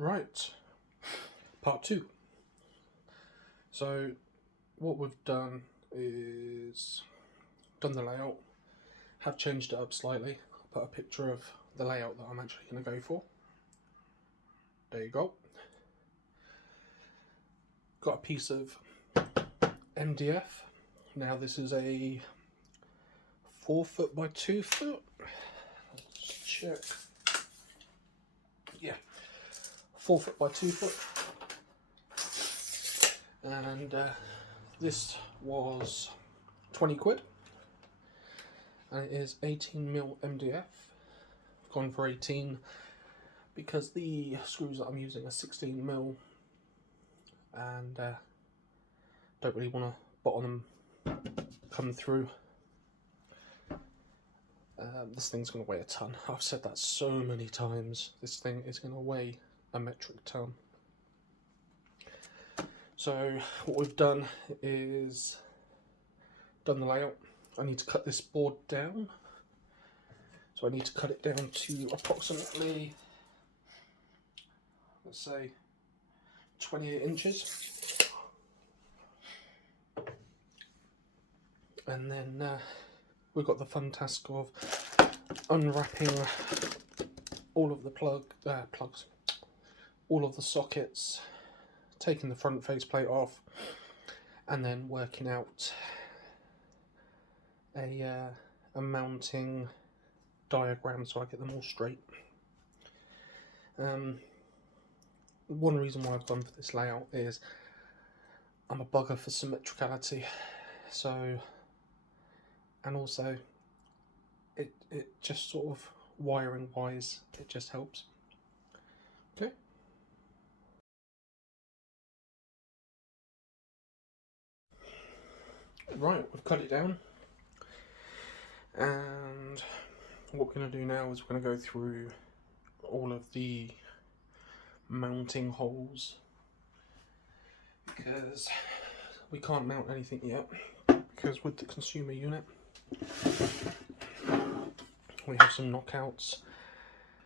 Right, part 2. So what we've done is done the layout, have changed it up slightly, put a picture of the layout that I'm actually going to go for. There you go. Got a piece of MDF. Now this is a 4 foot by 2 foot. Let's check. Yeah, 4 foot by 2 foot. And this was 20 quid. And it is 18mm MDF. I've gone for 18 because the screws that I'm using are 16mm and don't really want to bottom them come through. This thing's going to weigh a ton. I've said that so many times. This thing is going to weigh a metric ton. So what we've done is done the layout. I need to cut this board down. So I need to cut it down to approximately, let's say, 28 inches. And then we've got the fun task of unwrapping all of the plugs, all of the sockets, taking the front faceplate off, and then working out a mounting diagram so I get them all straight. One reason why I've gone for this layout is I'm a bugger for symmetricality, so, and also it just sort of wiring wise it just helps. Okay. Right, we've cut it down, and what we're going to do now is we're going to go through all of the mounting holes, because we can't mount anything yet, because with the consumer unit we have some knockouts,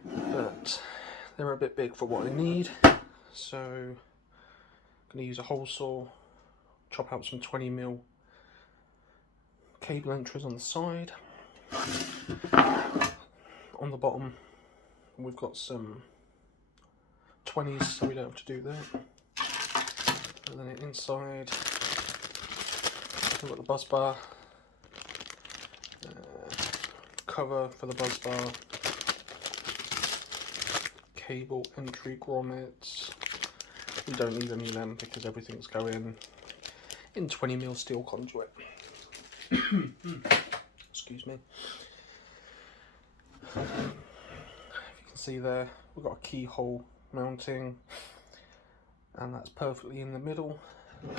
but they're a bit big for what I need, so I'm going to use a hole saw, chop out some 20mm cable entries on the side. On the bottom we've got some 20s, so we don't have to do that. And then inside we've got the bus bar, cover for the bus bar, cable entry grommets. We don't need any of them because everything's going in 20mm steel conduit. Excuse me. If you can see there, we've got a keyhole mounting, and that's perfectly in the middle. And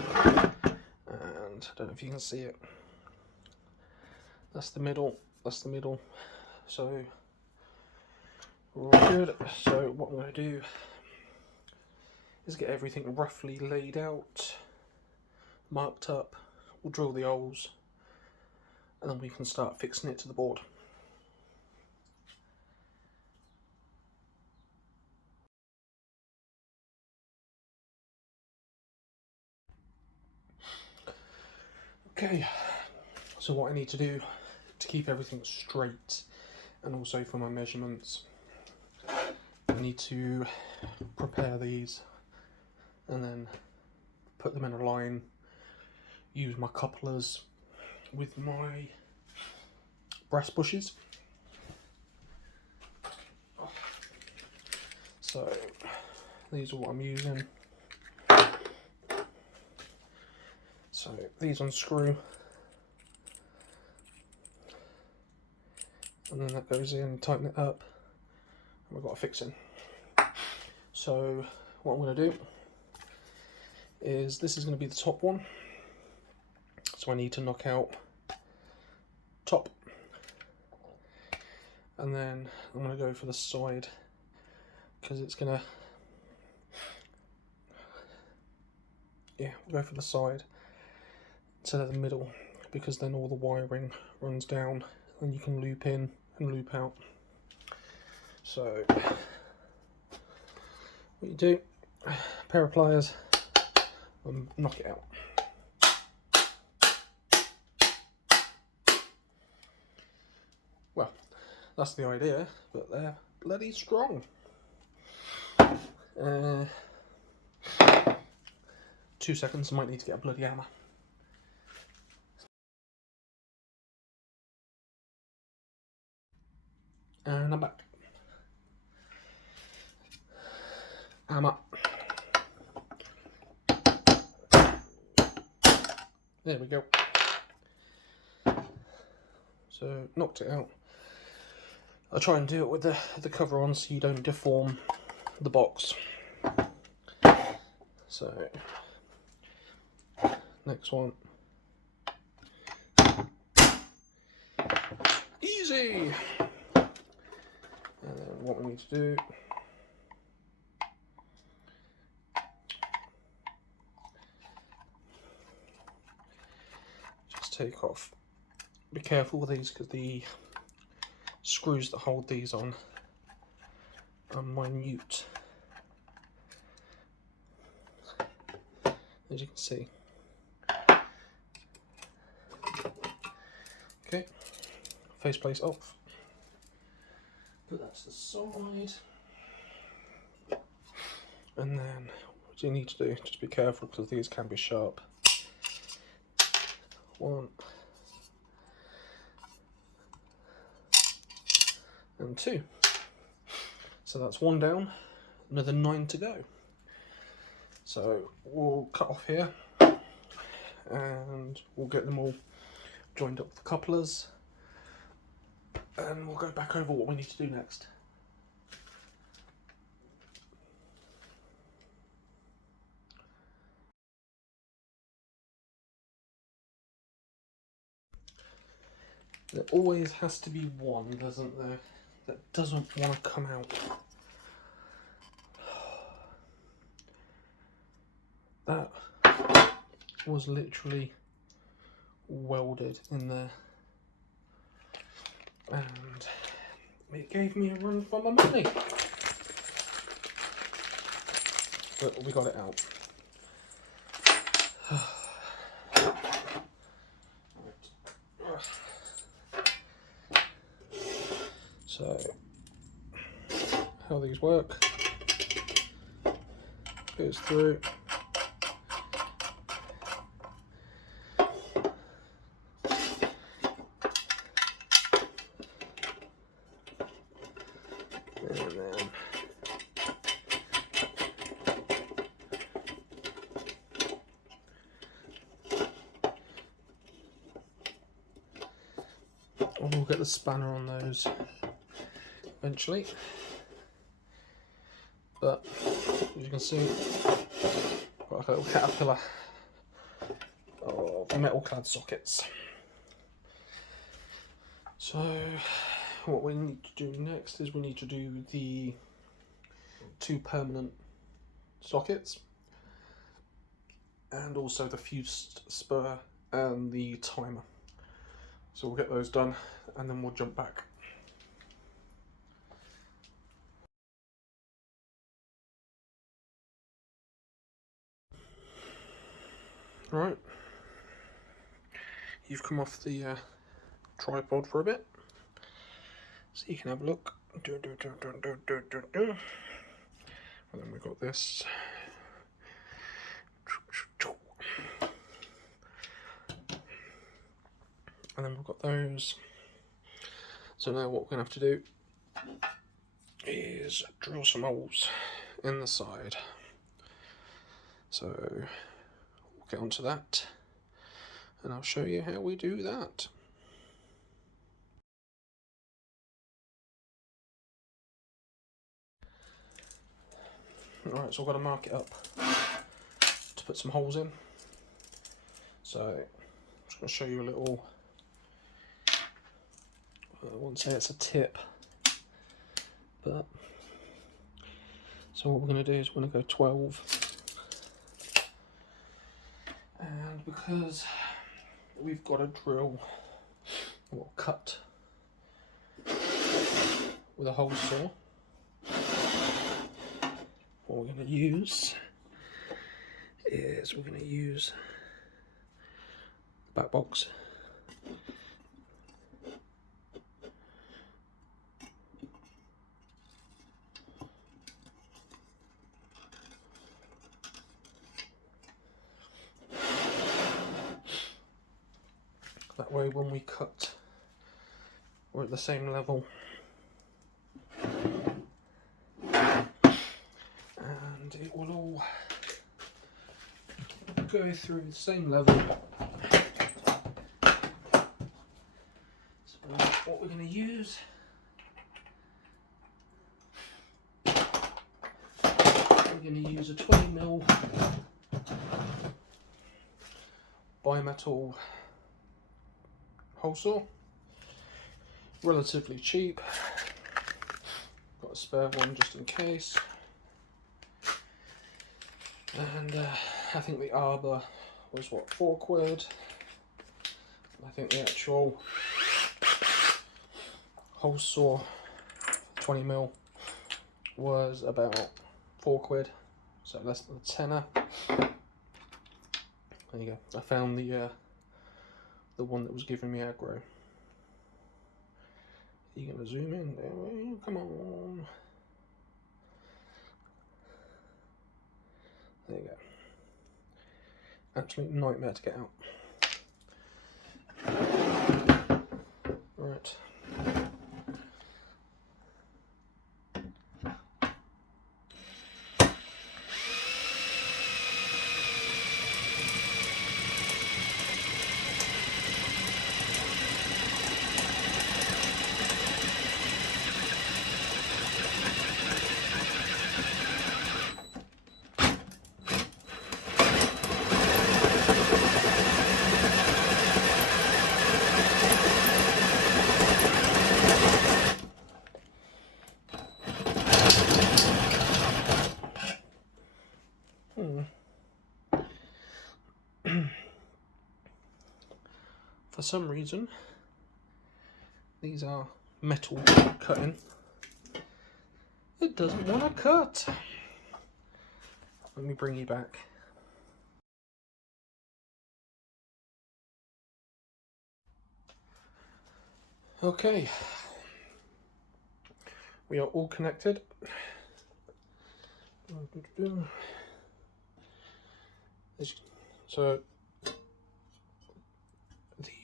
I don't know if you can see it. That's the middle. That's the middle. So we're all good. So what I'm going to do is get everything roughly laid out, marked up. We'll drill the holes, and then we can start fixing it to the board. Okay, so what I need to do to keep everything straight, and also for my measurements, I need to prepare these and then put them in a line, use my couplers with my brass bushes. So these are what I'm using. So these unscrew, and then that goes in, tighten it up, and we've got a fixing. So what I'm going to do is, this is going to be the top one, so I need to knock out top, and then I'm going to go for the side, because it's going to, yeah, we'll go for the side instead of the middle, because then all the wiring runs down and you can loop in and loop out. So what you do, a pair of pliers and knock it out. Well, that's the idea, but they're bloody strong. 2 seconds, I might need to get a bloody hammer. And I'm back. Hammer. There we go. So, knocked it out. I try and do it with the cover on so you don't deform the box. So, next one. Easy! And then what we need to do, just take off. Be careful with these because the screws that hold these on are minute, as you can see. Okay, faceplate off. Put that to the side. And then what you need to do, just be careful because these can be sharp. 1 and 2. So that's 1 down, another 9 to go. So we'll cut off here and we'll get them all joined up with the couplers and we'll go back over what we need to do next. There always has to be one, doesn't there, that doesn't want to come out. That was literally welded in there. And it gave me a run for my money. But we got it out. So, how these work, goes through, and then we'll get the spanner on those eventually, but as you can see, got like a little caterpillar of metal clad sockets. So what we need to do next is we need to do the 2 permanent sockets and also the fused spur and the timer. So we'll get those done and then we'll jump back. Right, you've come off the tripod for a bit, so you can have a look. And then we've got this. And then we've got those. So now what we're going to have to do is drill some holes in the side. So we'll get onto that and I'll show you how we do that. Alright, so I've got to mark it up to put some holes in. So I'm just going to show you a little, I wouldn't say it's a tip, but so what we're going to do is we're going to go 12. And because we've got to drill or cut with a hole saw, what we're going to use is we're going to use the back box. That way when we cut, we're at the same level. And it will all go through the same level. So what we're going to use, we're going to use a 20mm bimetal hole saw, relatively cheap, got a spare one just in case, and I think the arbor was what, £4. I think the actual hole saw 20mm was about £4, so less than a tenner. There you go. I found the one that was giving me aggro. Are you gonna zoom in there? Come on. There you go. Absolute nightmare to get out. Right. For some reason, these are metal cutting. It doesn't want to cut. Let me bring you back. Okay, we are all connected. So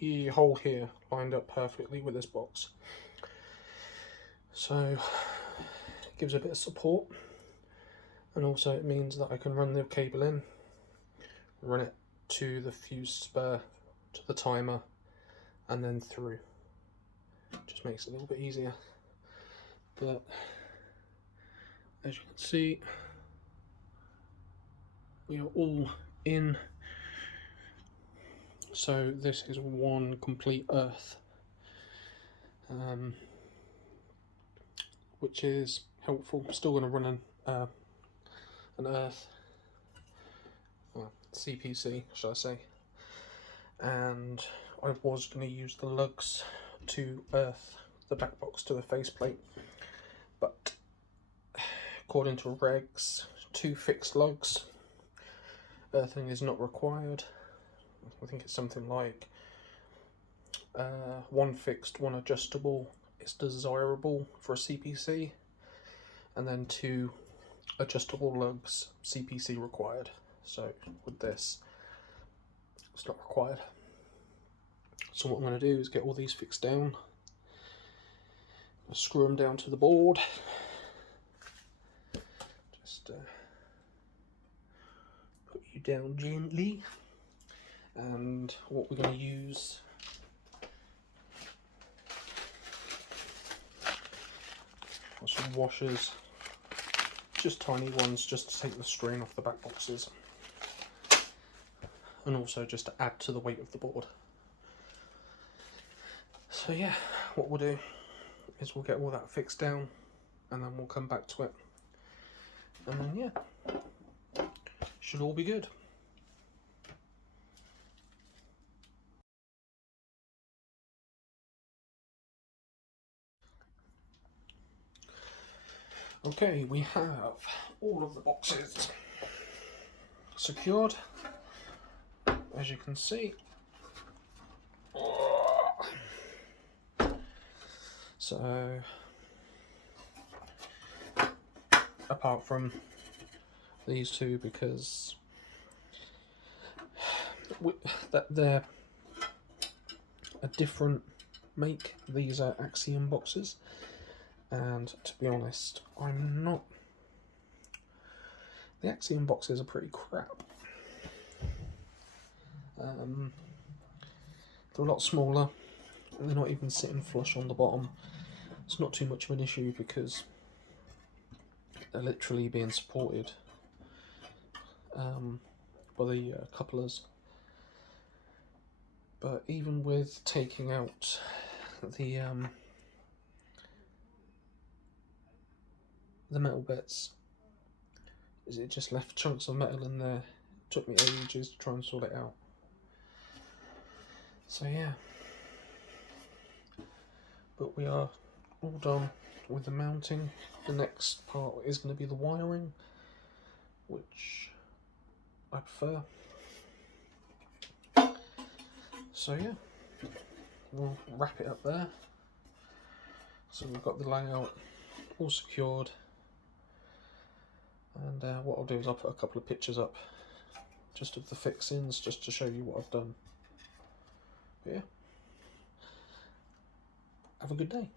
the hole here lined up perfectly with this box, so it gives a bit of support, and also it means that I can run the cable in, run it to the fuse spur, to the timer, and then through. Just makes it a little bit easier. But as you can see, we are all in. So this is one complete earth, which is helpful. Still going to run an earth, well, CPC, shall I say, and I was going to use the lugs to earth the back box to the faceplate, but according to regs, 2 fixed lugs, earthing is not required. I think it's something like 1 fixed, 1 adjustable is desirable for a CPC, and then 2 adjustable lugs, CPC required. So with this, it's not required. So what I'm going to do is get all these fixed down, screw them down to the board. Just put you down gently, and what we're going to use are some washers, just tiny ones, just to take the strain off the back boxes, and also just to add to the weight of the board. So yeah, what we'll do is we'll get all that fixed down, and then we'll come back to it, and then yeah, should all be good. Okay, we have all of the boxes secured, as you can see. So, apart from these two, because they're a different make, these are Axiom boxes, and to be honest, the Axiom boxes are pretty crap. They're a lot smaller, and they're not even sitting flush on the bottom. It's not too much of an issue because they're literally being supported by the couplers. But even with taking out the metal bits, it just left chunks of metal in there. It took me ages to try and sort it out. So yeah, but we are all done with the mounting. The next part is going to be the wiring, which I prefer. So yeah, we'll wrap it up there. So we've got the layout all secured, and what I'll do is I'll put a couple of pictures up just of the fixings, just to show you what I've done. But yeah, have a good day.